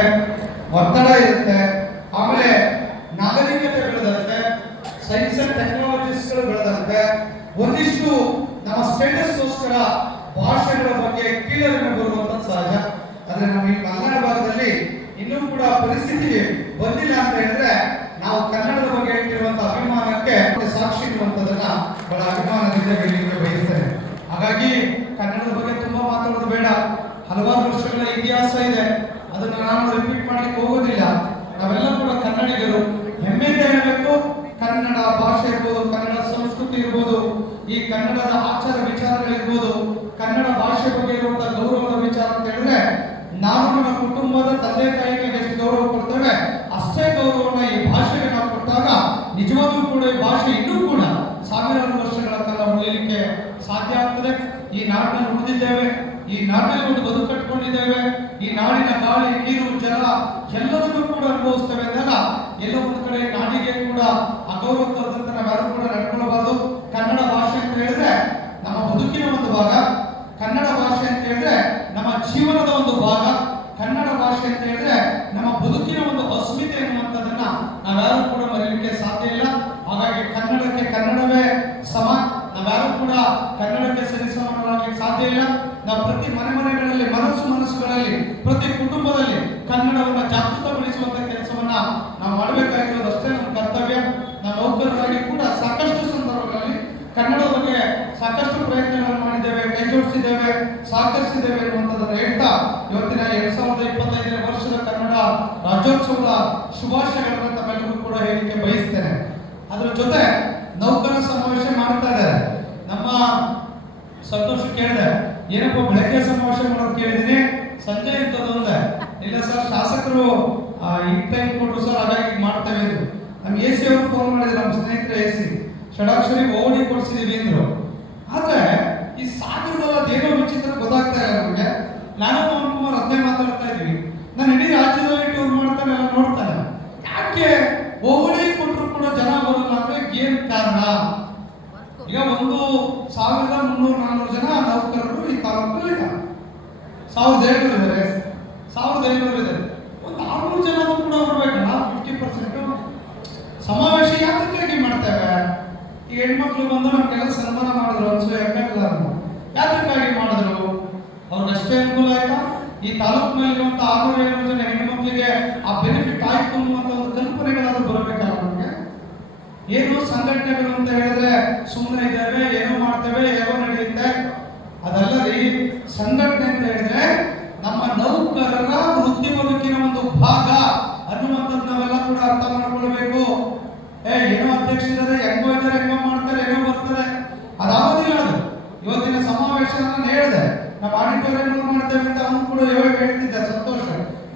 ಇರುತ್ತೆ, ಒತ್ತಡ ಇರುತ್ತೆ. ಆಮೇಲೆ ನಾಗರಿಕತೆ ಬೆಳೆದಂತೆ ಸೈನ್ಸ್ ಅಂಡ್ ಟೆಕ್ನಾಲಜೀಸ್ಗಳು ಬೆಳೆದಂತೆ, ಒಂದಿಷ್ಟು ನಮ್ಮ ಸ್ಟೇಟಸ್ಗೋಸ್ಕರ ಭಾಷೆಗಳ ಬಗ್ಗೆ ಕೀಳರಿಮೆ ಬರುವಂಥದ್ದು ಸಹಜ. ಆದರೆ ನಮ್ಮ ಈ ಕನ್ನಡ ಭಾಗದಲ್ಲಿ ಇನ್ನೂ ಕೂಡ ಪರಿಸ್ಥಿತಿ ಬಂದಿಲ್ಲ ಅಂತ ಹೇಳಿದ್ರೆ ನಾವು ಕನ್ನಡದ ಬಗ್ಗೆ ಇಟ್ಟಿರುವಂತಹ ಅಭಿಮಾನಕ್ಕೆ ಸಾಕ್ಷಿ ಇರುವಂತದನ್ನ ಬಹಳ ಅಭಿಮಾನದಿಂದ ಹೇಳಿದ್ರೆ ಬಯಸ್ತೇನೆ. ಹಾಗಾಗಿ ಕನ್ನಡದ ಬಗ್ಗೆ ತುಂಬಾ ಮಾತಾಡೋದು ಬೇಡ. ಹಲವಾರು ವರ್ಷಗಳ ಇತಿಹಾಸ ಇದೆ. ಅದನ್ನ ನಾನು ರಿಪೀಟ್ ಮಾಡಲಿಕ್ಕೆ ಹೋಗೋದಿಲ್ಲ. ನಾವೆಲ್ಲ ಕೂಡ ಕನ್ನಡಿಗರು. ಹೆಮ್ಮೆಯಿಂದ ಹೇಳಬೇಕು, ಕನ್ನಡ ಭಾಷೆ ಇರ್ಬೋದು, ಕನ್ನಡ ಸಂಸ್ಕೃತಿ ಇರ್ಬೋದು, ಈ ಕನ್ನಡದ ಆಚಾರ ವಿಚಾರಗಳಿರ್ಬೋದು ಕನ್ನಡ ಭಾಷೆ ಬಗ್ಗೆ ಇರುವಂತಹ ಗೌರವದ ವಿಚಾರ ಅಂತ ಹೇಳಿದ್ರೆ, ನಾನು ನನ್ನ ಕುಟುಂಬದ ತಂದೆ ತಾಯಿಗೆ ಎಷ್ಟು ಗೌರವ ಕೊಡ್ತೇವೆ, ಅಷ್ಟೇ ಗೌರವನ ಈ ಭಾಷೆಗೆ ನಾವು ಕೊಟ್ಟಾಗ ನಿಜವಾಗ್ಲೂ ಕೂಡ ಈ ಭಾಷೆ ಇನ್ನೂ ಕೂಡ ಸಾವಿರಾರು ವರ್ಷಗಳ ಕಾಲ ಉಳಿಯಲಿಕ್ಕೆ ಸಾಧ್ಯ ಆಗ್ತದೆ. ಈ ನಾಡಿನಲ್ಲಿ ಉಳಿದಿದ್ದೇವೆ. ಈ ನಾಡಿನ ಒಂದು ಬದುಕು ಕಟ್ಕೊಂಡಿದ್ದೇವೆ, ಈ ನಾಡಿನ ಗಾಳಿ, ನೀರು, ಜಲ ಎಲ್ಲದನ್ನೂ ಕೂಡ ಅನುಭವಿಸ್ತೇವೆ ಅಂದಾಗ ಎಲ್ಲ ಒಂದು ಕಡೆ ನಾಡಿಗೆ ಕೂಡ ಅಗೌರವ ತರದಂತೆ ನಾವ್ಯಾರು ಕೂಡ ನಡ್ಕೊಳ್ಳಬಾರದು ಕನ್ನಡ ಭಾಷೆ ಅಂತ ಹೇಳಿದ್ರೆ ನಮ್ಮ ಬದುಕಿನ ಒಂದು ಭಾಗ, ಕನ್ನಡ ಭಾಷೆ ಅಂತ ಹೇಳಿದ್ರೆ ನಮ್ಮ ಜೀವನದ ಒಂದು ಭಾಗ, ಕನ್ನಡ ಭಾಷೆ ಅಂತ ಹೇಳಿದ್ರೆ ನಮ್ಮ ಬದುಕಿನ ಒಂದು ಅಸ್ಮಿತೆ ಅನ್ನುವಂಥದ್ದನ್ನ ನಾವ್ಯಾರು ಕೂಡ ಮರೀಲಿಕ್ಕೆ ಸಾಧ್ಯ ಇಲ್ಲ. ಹಾಗಾಗಿ ಕನ್ನಡಕ್ಕೆ ಕನ್ನಡವೇ ಸಮ, ನಾವ್ಯಾರು ಕೂಡ ಕನ್ನಡಕ್ಕೆ ಸರಿಸಮಾನರಾಗಲಿಕ್ಕೆ ಸಾಧ್ಯ ಇಲ್ಲ. ನಾವು ಪ್ರತಿ ಮನೆ ಮನೆಗಳಲ್ಲಿ, ಮನಸ್ಸು ಮನಸ್ಸುಗಳಲ್ಲಿ, ಪ್ರತಿ ಕುಟುಂಬದಲ್ಲಿ ಕನ್ನಡವನ್ನು ಜಾಗೃತಗೊಳಿಸುವಂತ ಕೆಲಸವನ್ನ ನಾವು ಮಾಡಬೇಕಾಗಿರೋದು ಅಷ್ಟೇ ನಮ್ಮ ಕರ್ತವ್ಯ. ನಾವು ನೌಕರರಾಗಿ ಕೂಡ ಸಾಕಷ್ಟು ಸಂದರ್ಭಗಳಲ್ಲಿ ಕನ್ನಡ ಬಗ್ಗೆ ಸಾಕಷ್ಟು ಪ್ರಯತ್ನಗಳನ್ನು ಮಾಡಿದ್ದೇವೆ, ಕೈ ಜೋಡಿಸಿದ್ದೇವೆ, ಸಹಕರಿಸಿದ್ದೇವೆ ಎನ್ನುವಂಥದ್ದನ್ನು ಹೇಳ್ತಾ ಇವತ್ತಿನ ಎರಡ್ ಸಾವಿರದ ಇಪ್ಪತ್ತೈದನೇ ವರ್ಷದ ಕನ್ನಡ ರಾಜ್ಯೋತ್ಸವದ ಶುಭಾಶಯಗಳನ್ನು ತಮ್ಮೆಲ್ಲರಿಗೂ ಕೂಡ ಹೇಳಿಕೆ ಬಯಸ್ತೇನೆ. ಅದರ ಜೊತೆ ನೌಕರ ಸಮಾವೇಶ ಮಾಡ್ತಾ ಇದ್ದಾರೆ ನಮ್ಮ ಸಂತೋಷ ಕೇಳಿದೆ ಏನಪ್ಪ ಬೆಳಗ್ಗೆ ಸಮಾವೇಶ ಮಾಡೋದು ಕೇಳಿದೀನಿ ಸಂಜೆ ಇಂಥದ್ದೊಂದೆ ಇಲ್ಲ ಸರ್, ಶಾಸಕರು ಈ ಟೈಮ್ ಕೊಟ್ಟರು ಸರ್, ಹಾಗಾಗಿ ಮಾಡ್ತೇವೆ ಅಂದ್ರು. ನಮ್ಗೆ ಎ ಸಿ ಅವರು ಫೋನ್ ಮಾಡಿದ್ರು, ನಮ್ಮ ಸ್ನೇಹಿತರು ಎ ಸಿ. ಷಡಾಕ್ಷರಿ ಓಡಿ ಕೊಡಿಸಿದೀವಿ ಅಂದ್ರು. ಆದ್ರೆ, ಈ ಸಾಗರದಲ್ಲ ಅದೇನೋ ವಿಚಿತ್ರ ಗೊತ್ತಾಗ್ತಾ ಇಲ್ಲ ನಮಗೆ. ನಾನು ಪವನ್ ಕುಮಾರ್ ಅದೇ ಮಾತಾಡ್ತಾ ಇದ್ವಿ. ನಾನು ಇಡೀ ರಾಜ್ಯದಲ್ಲಿ ಟೂರ್ ಮಾಡ್ತಾನೆ, ಎಲ್ಲ ನೋಡ್ತಾನೆ. ಯಾಕೆ ಓಡಿ ಕೊಟ್ಟರು ಕೂಡ ಜನ ಬರಲ್ಲ ಅಂದ್ರೆ ಏನು ಕಾರಣ? ಈಗ ಒಂದು ಸಾವಿರದ ಮುನ್ನೂರ ಇದ್ದಾರೆ ಸಾವಿರದ ಏಳ್ನೂರು ಇದ್ದಾರೆ ಸಾವಿರದ ಏಳ್ನೂರು ಇದೆ. ಒಂದು ಆರ್ನೂರು ಜನ ಕೂಡ ಬರಬೇಕಲ್ಲ ಫಿಫ್ಟಿ ಪರ್ಸೆಂಟ್ ಸಮಾವೇಶ ಯಾತಕ್ಕಾಗಿ ಮಾಡ್ತೇವೆ? ಈಗ ಹೆಣ್ಮಕ್ಳು ಬಂದು ನಮ್ಗೆಲ್ಲ ಸನ್ಮಾನ ಮಾಡಿದ್ರು ಅನ್ಸು ಎಂ ಎಲ್ ಯಾತಕ್ಕಾಗಿ ಮಾಡಿದ್ರು? ಅವ್ರಿಗೆ ಅಷ್ಟೇ ಅನುಕೂಲ ಆಯ್ತಾ? ಈ ತಾಲೂಕಿನಲ್ಲಿರುವಂತ ಆರ್ನೂರ ಏಳ್ನೂರು ಜನ ಹೆಣ್ಮಕ್ಳಿಗೆ ಆ ಬೆನಿಫಿಟ್ ಆಯ್ತು ಅನ್ನುವಂತ ಒಂದು ಕಲ್ಪನೆಗಳಾದ್ರೂ ಬರಬೇಕಲ್ಲ ನಮಗೆ? ಏನು ಸಂಘಟನೆಗಳು ಅಂತ ಹೇಳಿದ್ರೆ ಸುಮ್ಮನೆ ಇದ್ದೇವೆ, ಏನೋ ಮಾಡ್ತೇವೆ, ಏನೋ ನಡೆಯುತ್ತೆ. ಅದಲ್ಲದೆ ಸಂಘಟನೆ ಅಂತ ಹೇಳಿದ್ರೆ ನಮ್ಮ ನೌಕರರ ವೃತ್ತಿ ಬದುಕಿನ ಒಂದು ಭಾಗ. ಅನ್ನುವಂಥದ್ದು ನಾವೆಲ್ಲ ಕೂಡ ಅರ್ಥ ಮಾಡ್ಕೊಳ್ಬೇಕು. ಏ, ಏನೋ ಅಧ್ಯಕ್ಷರಿದ್ದಾರೆ ಹೆಂಗೋ ಇದ್ದಾರೆ, ಹೆಂಗೋ ಮಾಡ್ತಾರೆ, ಏನೋ ಬರ್ತಾರೆ. ಅದಾಗೋದಿಲ್ಲ ಅದು. ಇವತ್ತಿನ ಸಮಾವೇಶ ನಾನು ಹೇಳಿದೆ. ನಮ್ಮ ಆಡಿಟೋರಿಯಂ ಮಾಡ್ತೇವೆ ಅಂತ ಅವನು ಕೂಡ ಹೇಳ್ತಿದ್ದೆ ಸಂತೋಷ.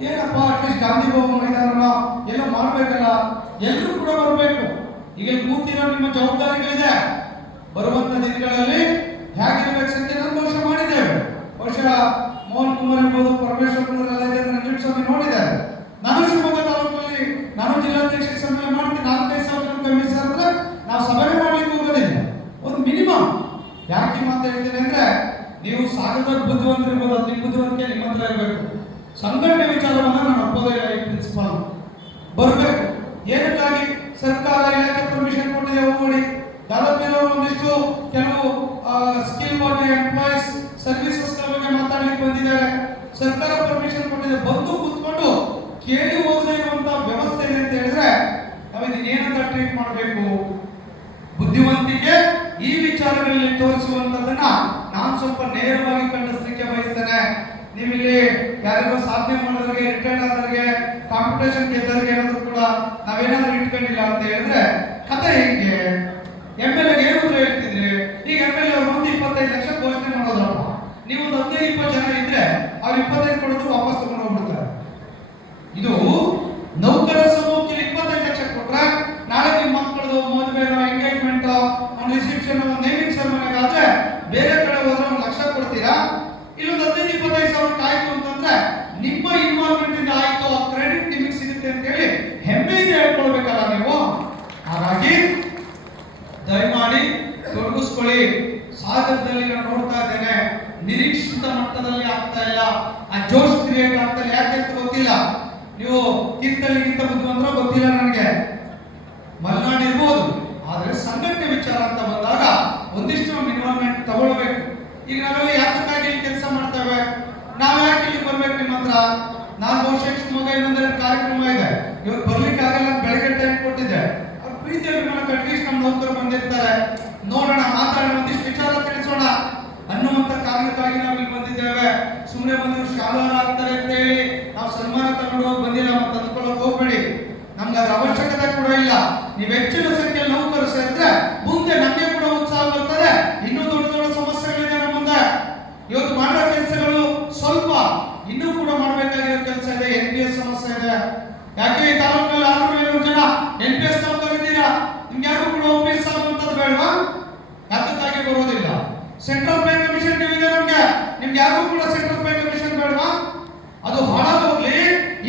ಏನಪ್ಪ, ಅಟ್ಲೀಸ್ಟ್ ಗಾಂಧಿ ಭವನ ಮೈದಾನ ಎಲ್ಲ ಮಾಡ್ಬೇಕಲ್ಲ? ಎಲ್ಲರೂ ಕೂಡ ಬರಬೇಕು. ಈಗ ಕೂತಿರೋ ನಿಮ್ಮ ಜವಾಬ್ದಾರಿಗಳಿದೆ. ಬರುವಂತ ದಿನಗಳಲ್ಲಿ ಹೇಗಿರ್ಬೇಕು ಸಂಖ್ಯೆ ವರ್ಷ ಮಾಡಿದ್ದೇವೆ. ವರ್ಷ ಮೋಹನ್ ಕುಮಾರ್ ಎಂಬುದು ಪರಮೇಶ್ವರ್ ಎಲ್ಲ ರಂಜಿತ್ ಸ್ವಾಮಿ ನೋಡಿದ್ದಾರೆ. ನಾನು ಶಿವಮೊಗ್ಗ ತಾಲೂಕಿನಲ್ಲಿ ನಾನು ಜಿಲ್ಲಾಧ್ಯಕ್ಷ ಸಮ್ಮೇಳನ ಮಾಡ್ತೀನಿ. ನಾಲ್ಕೈದು ಸಾವಿರ ಕಮ್ಮಿ ಅಂದ್ರೆ ನಾವು ಸಭೆ ಮಾಡ್ಲಿಕ್ಕೆ ಹೋಗೋದಿಲ್ಲ. ಒಂದು ಮಿನಿಮಮ್. ಯಾಕೆ ಮಾತು ಹೇಳ್ತೇನೆ ಅಂದ್ರೆ ನೀವು ಸಾಗರದಲ್ಲಿ ಬುದ್ಧಿವಂತರಿರ್ಬೋದು ಅದು ನಿಮ್ಮ ಬುದ್ಧಿವಂತಿಕೆ ನಿಮ್ಮ ಹತ್ರ ಇರಬೇಕು ಸಂಘಟನೆ ವಿಚಾರವನ್ನ ನಾನು ಒಪ್ಪೋದೇ ಇಲ್ಲ ಈ ಪ್ರಿನ್ಸಿಪಾಲ್ ಬರಬೇಕು. ಏನಕ್ಕಾಗಿ ಸರ್ಕಾರ ಇಲಾಖೆ ಪರ್ಮಿಷನ್ ಕೊಟ್ಟಿದೆ ಹೋಗಿ ದಾದಾಪಿರೋ ಒಂದಿಷ್ಟು ಕೆಲವು ಸ್ಕಿಲ್ ಬಗ್ಗೆ ಎಂಪ್ಲಾಯೀಸ್ ಸರ್ವಿಸಸ್ ಬಗ್ಗೆ ಮಾತಾಡ್ಲಿಕ್ಕೆ ಬಂದಿದ್ದಾರೆ. ಸರ್ಕಾರ ಪರ್ಮಿಷನ್ ಕೊಟ್ಟಿದೆ. ಬಂದು ಕೂತ್ಕೊಂಡು ಕೇಳಿ ಇರುವಂತ ವ್ಯವಸ್ಥೆ ಇದೆ ಅಂತ ಹೇಳಿದ್ರೆ ನಾವಿದನ್ನ ಏನಂತ ಟ್ರೀಟ್ ಮಾಡಬೇಕು? ಬುದ್ಧಿವಂತಿಕೆ ಈ ವಿಚಾರಗಳಲ್ಲಿ ತೋರಿಸುವಂತದನ್ನ ನಾನು ಸ್ವಲ್ಪ ನೇರವಾಗಿ ಕಂಡಿಸ್ಲಿಕ್ಕೆ ಬಯಸ್ತೇನೆ. ನೀವಿಲ್ಲಿ ಯಾರಿಗೋ ಸಾಧ್ಯ ಮಾಡೋರಿಗೆ ರಿಟೈರ್ಡ್ ಆದವರಿಗೆ ಕಾಂಪಿಟೇಷನ್ ಗೆದ್ದವರಿಗೆ ಏನಾದರೂ ಕೂಡ ನಾವೇನಾದ್ರೂ ಇಟ್ಕೊಂಡಿಲ್ಲ ಅಂತ ಹೇಳಿದ್ರೆ ಕತೆ ಹೇಗೆ. ಎಂ ಎಲ್ ಎ ಏನು ಹೇಳ್ತಿದ್ರಿ ಈಗ ಎಂ ಎಲ್ ಎ ಅವ್ರು ಒಂದು ಇಪ್ಪತ್ತೈದು ಲಕ್ಷ ಘೋಷಣೆ ಮಾಡೋದ್ರಪ್ಪ ನೀವು ಒಂದು ಹದಿನೈದು ಇಪ್ಪತ್ತು ಜನ ಇದ್ರೆ ಅವ್ರು ಇಪ್ಪತ್ತೈದು ಕೊಡೋದು ವಾಪಸ್ ತಗೊಂಡು ಹೋಗ್ಬಿಡ್ತಾರೆ. ಇದು ನೌಕರ ಸಮೂಹಕ್ಕೆ ಇಪ್ಪತ್ತೈದು ಲಕ್ಷ ಕೊಟ್ರೆ ನಾಳೆ ನಿಮ್ಮ ಮಕ್ಕಳದು ಮದುವೆನೋ ಎಂಗೇಜ್ಮೆಂಟ್ ಒಂದು ರಿಸೆಪ್ಷನ್ ಒಂದು ನೇಮಿಂಗ್ ಸೆರೆಮನಿಗೆ ಆದ್ರೆ ಬೇರೆ ಕಡೆ ಹೋದ್ರೆ ಒಂದು ಲಕ್ಷ ಕೊಡ್ತೀರಾ? ಇಲ್ಲೊಂದು ಹದಿನೈದು, ಇಪ್ಪತ್ತೈದು ಸಾವಿರ ಆಯ್ತು ಅಂತಂದ್ರೆ ನಿಮ್ಮ ಇನ್ವಾಲ್ವ್ಮೆಂಟ್ ಇಂದ ಆಯ್ತು ಆ ಕ್ರೆಡಿಟ್ ನಿಮಗೆ ಸಿಗುತ್ತೆ ಅಂತ ಹೇಳಿ ಹೆಮ್ಮೆಯಿಂದ ಹೇಳ್ಕೊಳ್ಬೇಕಲ್ಲ ನೀವು ಹಾಗಾಗಿ ದಯಮಾಡಿ ತೊಡಗಿಸ್ಕೊಳ್ಳಿ ಸಾಗರದಲ್ಲಿ ನಾನು ನೋಡ್ತಾ ಇದ್ದೇನೆ ನಿರೀಕ್ಷಿತ ಮಟ್ಟದಲ್ಲಿ ಆಗ್ತಾ ಇಲ್ಲ ಆ ಜೋಶ್ ಕ್ರಿಯೇಟ್ ಆಗ್ತಾರೆ. ಯಾಕೆ ಅಂತ ಗೊತ್ತಿಲ್ಲ. ನೀವು ತೀರ್ಥಹಳ್ಳಿಗಿಂತ ಬುದ್ಧಿವಂತರ ಗೊತ್ತಿಲ್ಲ ನನಗೆ. ಮಲೆನಾಡು ಇರ್ಬೋದು. ಆದ್ರೆ ಸಂಘಟನೆ ವಿಚಾರ ಅಂತ ಬಂದಾಗ ಒಂದಿಷ್ಟು ನಮ್ಮ ಇನ್ವಾಲ್ವ್ಮೆಂಟ್ ತಗೊಳ್ಬೇಕು. ಈಗ ನಾವೆಲ್ಲ ಯಾತಕ್ಕಾಗಿ ಇಲ್ಲಿ ಕೆಲಸ ಮಾಡ್ತೇವೆ? ನಾವು ಯಾಕೆ ಇಲ್ಲಿ ಬರ್ಬೇಕು ನಿಮ್ಮ ಹತ್ರ? ನಾನು ಬಹುಶಃ ಶಿವಮೊಗ್ಗ ಇನ್ನೊಂದೆರಡು ಕಾರ್ಯಕ್ರಮ ಇದೆ. ಇವತ್ತು ಬರ್ಲಿಕ್ಕೆ ಆಗಲ್ಲ ಬೆಳಗ್ಗೆ ಟೈಮ್ ಕೊಟ್ಟಿದ್ದೆ. ಅವ್ರ ಪ್ರೀತಿ ಅಭಿಮಾನಕ್ಕೆ ಅಟ್ಲೀಸ್ಟ್ ನಮ್ಮ ನೌಕರು ಬಂದಿರ್ತಾರೆ. ನೋಡೋಣ, ಮಾತಾಡೋಣ, ಒಂದಿಷ್ಟು ವಿಚಾರ ತಿಳಿಸೋಣ. ಅನ್ನುವಂತ ಕಾರಣಕ್ಕಾಗಿ ನಾವು ಇಲ್ಲಿ ಬಂದಿದ್ದೇವೆ. ಸುಮ್ಮನೆ ಬಂದು ಶಾಲಾರ ಆಗ್ತಾರೆ ಅಂತ ಹೇಳಿ ನಾವು ಸನ್ಮಾನ ತಗೊಂಡು ಹೋಗಿ ಬಂದಿಲ್ಲ ಮತ್ತೆ ಅಂದ್ಕೊಳ್ಳೋಕೆ ಹೋಗ್ಬೇಡಿ. ನಮ್ಗೆ ಅವಶ್ಯಕತೆ ಕೂಡ ಇಲ್ಲ. ನೀವು ಹೆಚ್ಚಿನ ಸಂಖ್ಯೆಯಲ್ಲಿ ನೌಕರು ಸೇರಿದ್ರೆ ಮುಂದೆ ನಮಗೆ ಕೂಡ ಉತ್ಸಾಹ ಬರ್ತದೆ ಇನ್ನೂ ದೊಡ್ಡ ದೊಡ್ಡ ಸಮಸ್ಯೆಗಳಿದೆ ನಮ್ಮ ಮುಂದೆ ಇವತ್ತು ಮಾಡೋ ಕೆಲಸಗಳು ಸ್ವಲ್ಪ ಇನ್ನೂ ಕೂಡ ಮಾಡಬೇಕಾಗಿರೋ ಕೆಲಸ ಇದೆ ಎನ್ ಪಿ ಎಸ್ ಸಮಸ್ಯೆ ಇದೆ ಯಾಕೆ ಈ ತಾಲೂಕಿನಲ್ಲಿ ಆರ್ನೂರ ಏಳ್ನೂರು ಜನ ಎನ್ ಪಿ ಎಸ್ ನೌಕರು ಇದ್ದೀರಾ ನಿಮ್ಗೆ ಯಾರಿಗೂ ಕೂಡ ಒ ಪಿ ಎಸ್ ಆಗುವಂಥದ್ದು ಬೇಡವಾ ಯಾತಕ್ಕಾಗಿ ಬರೋದಿಲ್ಲ ಸೆಂಟ್ರಲ್ ಬ್ಯಾಂಕ್ ಕಮಿಷನ್ ಇದೆ ನಮ್ಗೆ ನಿಮ್ಗೆ ಯಾರಿಗೂ ಕೂಡ ಸೆಂಟ್ರಲ್ ಬ್ಯಾಂಕ್ ಕಮಿಷನ್ ಬೇಡವಾ ಅದು ಹಾಳಾಗೋಗ್ಲಿ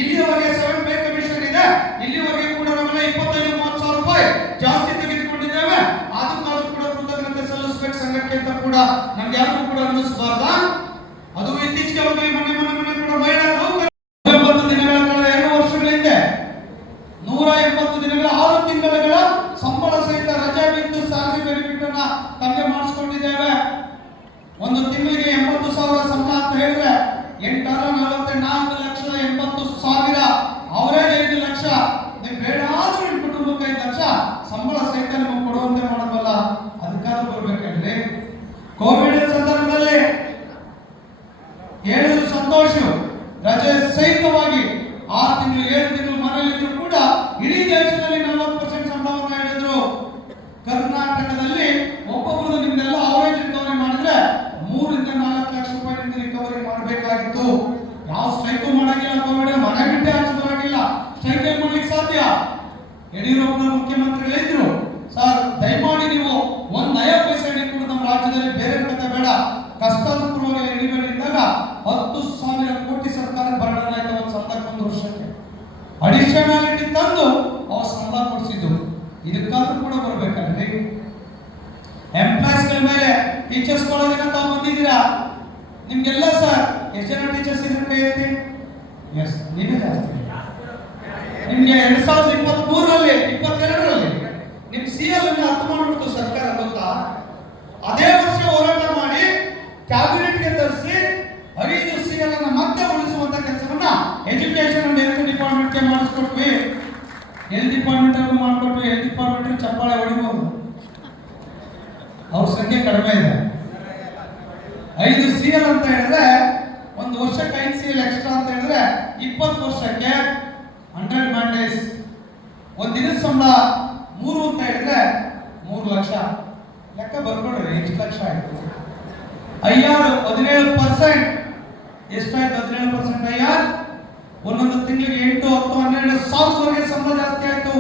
ಇಲ್ಲಿಯವರೆಗೆ ಸೆವೆನ್ ಬ್ಯಾಂಕ್ ಕಮಿಷನ್ ಇದೆ ಇಲ್ಲಿವರೆಗೆ ಕೂಡ ನಮ್ಮೆಲ್ಲ ಇಪ್ಪತ್ತೈದು ಮೂವತ್ತು ಸಾವಿರ ರೂಪಾಯಿ ಜಾಸ್ತಿ ತೆಗೆದುಕೊಂಡಿದ್ದೇವೆ ಅದಕ್ಕಾದ್ರೂ ಕೂಡ ಕೃತಜ್ಞತೆ ಸಲ್ಲಿಸಬೇಕು ಸಂಘಕ್ಕೆ ಅಂತ ಕೂಡ ನಮ್ಗೆ ಯಾರಿಗೂ ಕೂಡ ಅನ್ನಿಸಬಾರ್ದಾ ಅದು ಇತ್ತೀಚೆಗೆ ಹೋಗಿ ಮನೆ ಮನೆ ಮನೆ ಕೂಡ ಮಹಿಳಾ ನೌಕರರು ಎಂಬತ್ತು ದಿನಗಳ ಕಳೆದ ಎರಡು ವರ್ಷಗಳ ಹಿಂದೆ ನೂರ ಎಂಬತ್ತು ದಿನಗಳ ಆರು ತಿಂಗಳ ಸಂಬಳ ಸಹಿತ ರಜೆ ಬಿದ್ದು ಸ್ಯಾಲರಿ ಬೆನಿಫಿಟ್ ಅನ್ನ ತಮಗೆ ಮಾಡಿಸ್ಕೊಂಡಿದ್ದೇವೆ ಒಂದು ತಿಂಗಳಿಗೆ ಎಂಬತ್ತು ಸಾವಿರ ಸಂಬಳ ಅಂತ ಹೇಳಿದ್ರೆ ಎಂಟರ ನಲವತ್ತ ನಾಲ್ಕು ಲಕ್ಷದ ಎಂಬತ್ತು ಸಾವಿರ ಅವರೇಜ್ ಐದು ಲಕ್ಷ ನೀವು ಬೇಡ ಆದ್ರೂ ನಿಮ್ಮ ಕುಟುಂಬಕ್ಕೆ ಐದು ಲಕ್ಷ ಸಂಬಳ ಸಹಿತ ನಿಮಗೆ ಕೊಡುವಂತೆ ಮಾಡಬಲ್ಲ ಅದಕ್ಕಾದ್ರೂ ಬರ್ಬೇಕಲ್ರಿ ಕೋವಿಡ್ ಸಂದರ್ಭದಲ್ಲಿ ಹೇಳುದು ಸಂತೋಷ ರಜೆ ಸಹಿತವಾಗಿ ಆರು ತಿಂಗಳು ಏಳು ತಿಂಗಳು ಮನೆಯಲ್ಲಿದ್ರು ಕೂಡ ಇಡೀ ದೇಶದಲ್ಲಿ ನಲವತ್ತು ಪರ್ಸೆಂಟ್ ಸಂಬಳವನ್ನು ಹೇಳಿದ್ರು ಕರ್ನಾಟಕದಲ್ಲಿ ಒಬ್ಬೊಬ್ಬರು ನಿಮ್ದೆಲ್ಲ ಅವರೇಜ್ ರಿಕವರಿ ಮಾಡಿದ್ರೆ ಮೂರಿಂದ ನಾಲ್ಕು ಲಕ್ಷ ರೂಪಾಯಿ ನಿಮ್ಗೆ ರಿಕವರಿ ಮಾಡಬೇಕಾಗಿತ್ತು ಯಾವ ಸ್ಟ್ರೈಕು ಮಾಡಂಗಿಲ್ಲ ಕೋವಿಡ್ ಮನೆ ಬಿಟ್ಟೆ ಆಚೆ ಬರಂಗಿಲ್ಲ ಸ್ಟ್ರೈಕ್ ಮಾಡ್ಲಿಕ್ಕೆ ಸಾಧ್ಯ ಯಡಿಯೂರಪ್ಪನ ಮುಖ್ಯಮಂತ್ರಿಗಳು ಇದ್ರು ಸರ್ ದಯಮಾಡಿ ನೀವು ಒಂದ್ ನಯ ಪೈಸೆ ಕೂಡ ನಮ್ಮ ರಾಜ್ಯದಲ್ಲಿ ಬೇರೆ ಕಡೆ ಬೇಡ ಕಷ್ಟಾನುಕೂಲವಾಗಿ ಎಣಿಬೇಡಿ ಇದ್ದಾಗ ಹತ್ತು ಸಾವಿರ ಕೋಟಿ ಸರ್ಕಾರ ಬರ್ಡನ್ ಆಯ್ತು ಒಂದು ಸಂದಕ್ಕೆ ಒಂದು ವರ್ಷಕ್ಕೆ ಅಡಿಷನಾಲಿಟಿ ತಂದು ಅವ್ರು ಸಂಬಳ ಕೊಡಿಸಿದ್ರು ಇದಕ್ಕಾದ್ರೂ ಕೂಡ ಬರ್ಬೇಕಲ್ರಿ ಎಂಪ್ಲಾಯ್ಸ್ಗಳ ಮೇಲೆ ಟೀಚರ್ಸ್ ಕಾಲೇಜಿನ ತಾವು ಬಂದಿದ್ದೀರಾ? ನಿಮ್ಗೆಲ್ಲ ಸರ್ ಎಷ್ಟು ಜನ ಟೀಚರ್ಸ್ ಇದ್ರ ಕೈ ಐತಿ ಎಸ್ ನೀವೇ ಜಾಸ್ತಿ ನಿಮ್ಗೆ ಎರಡ್ ಸಾವಿರದ ಇಪ್ಪತ್ತ್ ಮೂರರಲ್ಲಿ ಇಪ್ಪತ್ತೆರಡರಲ್ಲಿ, ನಿಮ್ ಸಿ ಎಲ್ ಅನ್ನ ಅರ್ಥ ಮಾಡ್ಬಿಡ್ತು ಸರ್ಕಾರ ಗೊತ್ತಾ? ಅದೇ ವರ್ಷ ಹೋರಾಟ ಮಾಡಿ ಕ್ಯಾಬಿನೆಟ್ಗೆ ತರಿಸಿ ಐದು ಸಿ ಎಲ್ ಅನ್ನ ಮತ್ತೆ ಉಳಿಸುವಂತ ಕೆಲಸವನ್ನ ಎಜುಕೇಶನ್ ಅಂಡ್ ಹೆಲ್ತ್ ಡಿಪಾರ್ಟ್ಮೆಂಟ್ಗೆ ಮಾಡಿಸ್ಕೊಟ್ವಿ. ಹೆಲ್ತ್ ಡಿಪಾರ್ಟ್ಮೆಂಟ್ ಮಾಡ್ಕೊಟ್ವಿ. ಹೆಲ್ತ್ ಡಿಪಾರ್ಟ್ಮೆಂಟ್ ಚಪ್ಪಾಳೆ ಹೊಡಿಬಹುದು ಸಂಖ್ಯೆ ಕಡಿಮೆ ಇದೆ. ಐದು ಸಿ ಎಲ್ ಅಂತ ಹೇಳಿದ್ರೆ ಒಂದು ವರ್ಷಕ್ಕೆ ಐದು ಸಿ ಎಲ್ ಎಕ್ಸ್ಟ್ರಾ ಅಂತ ಹೇಳಿದ್ರೆ ಇಪ್ಪತ್ತು ವರ್ಷಕ್ಕೆ ಹಂಡ್ರೆಡ್ ಮ್ಯಾಂಡೇಸ್ ಒಂದು ದಿನದ ಸಂಬಳ ಮೂರು ಅಂತ ಹೇಳಿದ್ರೆ ಮೂರು ಲಕ್ಷ. ಲೆಕ್ಕ ಬರ್ಕೊಡ್ರಿ ಎಷ್ಟು ಲಕ್ಷ ಆಯ್ತು. ಐಆರ್ ಹದಿನೇಳು ಪರ್ಸೆಂಟ್ ಎಷ್ಟಾಯ್ತು ಹದಿನೇಳು ಪರ್ಸೆಂಟ್ ಐಆರ್ ಒಂದೊಂದು ತಿಂಗಳಿಗೆ ಎಂಟು, ಹತ್ತು, ಹನ್ನೆರಡು ಸಾವಿರದವರೆಗೆ ಸಂಬಳ ಜಾಸ್ತಿ ಆಯ್ತು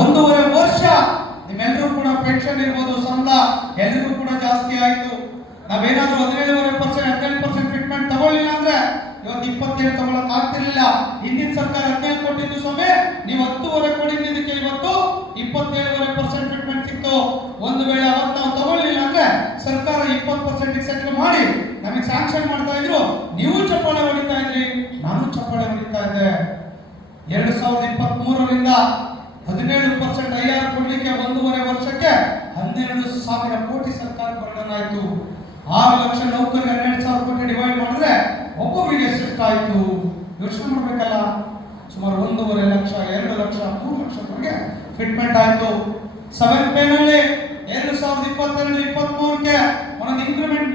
ಒಂದೂವರೆ ವರ್ಷ ನಿಮ್ಮೆಲ್ಲರೂ ಕೂಡ ಪೆನ್ಷನ್ ಇರ್ಬೋದು ಸಂಬಳ ಎಲ್ರಿಗೂ ಕೂಡ ಜಾಸ್ತಿ ಆಯಿತು. ನಾವೇನಾದ್ರೂ ಹದಿನೈದುವರೆ ಪರ್ಸೆಂಟ್ ಹದಿನೇಳು ಪರ್ಸೆಂಟ್ ಟ್ರೀಟ್ಮೆಂಟ್ ತಗೊಳ್ಳಿಲ್ಲ ಅಂದ್ರೆ ಇವತ್ತು ಇಪ್ಪತ್ತೇಳು ತಗೊಳಕ್ ಆಗ್ತಿರ್ಲಿಲ್ಲ. ಹಿಂದಿನ ಸರ್ಕಾರ ಹದಿನೈದು ಕೊಟ್ಟಿದ್ದು ಸ್ವಾಮಿ, ನೀವು ಹತ್ತುವರೆ ಕೊಡಿದ್ದಕ್ಕೆ ಇವತ್ತು ಇಪ್ಪತ್ತೇಳುವರೆ ಪರ್ಸೆಂಟ್ ಟ್ರೀಟ್ಮೆಂಟ್ ಸಿಕ್ತು. ಒಂದು ವೇಳೆ ಅವತ್ತು ನಾವು ತಗೊಳ್ಳಿಲ್ಲ ಅಂದ್ರೆ ಸರ್ಕಾರ ಇಪ್ಪತ್ತು ಪರ್ಸೆಂಟ್ ಸೆಟ್ಲ್ ಮಾಡಿ ನಮಗೆ ಸ್ಯಾಂಕ್ಷನ್ ಮಾಡ್ತಾ ಇದ್ರು. ನೀವು ಚಪ್ಪಾಳೆ ಹೊಡಿತಾ ಇದ್ರಿ, ನಾನು ಚಪ್ಪಾಳೆ ಹೊಡಿತಾ ಇದ್ದೆ. ಎರಡು ಸಾವಿರದ ಇಪ್ಪತ್ತ್ ಮೂರರಿಂದ ಹದಿನೇಳು ಪರ್ಸೆಂಟ್ ಐ ಆರ್ ಕೊಡ್ಲಿಕ್ಕೆ ಒಂದೂವರೆ ವರ್ಷಕ್ಕೆ ಹನ್ನೆರಡು ಸಾವಿರ ಕೋಟಿ ಸರ್ಕಾರ ಬರ್ಡನ್ ಆಯ್ತು. ಆರು ಲಕ್ಷ ನೌಕರಿ ಹನ್ನೆರಡು ಸಾವಿರ ಕೋಟಿ ಡಿವೈಡ್ ಮಾಡಿದ್ರೆ ಒಬ್ಬೊಬ್ಬರಿಗೆ ಆಯ್ತು. ಯೋಚನೆ ಮಾಡ್ಬೇಕಲ್ಲ. ಸುಮಾರು ಒಂದೂವರೆ ಲಕ್ಷ, ಎರಡು ಲಕ್ಷ, ಮೂರು ಲಕ್ಷದವರೆಗೆ ಫಿಟ್ಮೆಂಟ್ ಆಯ್ತು. ಸೆವೆನ್ ಪೇನಲ್ಲಿ ಎರಡು ಸಾವಿರದ ಇಪ್ಪತ್ತೆರಡು ಇಪ್ಪತ್ತ್ ಮೂರಕ್ಕೆ ಒಂದೊಂದು ಇನ್ಕ್ರಿಮೆಂಟ್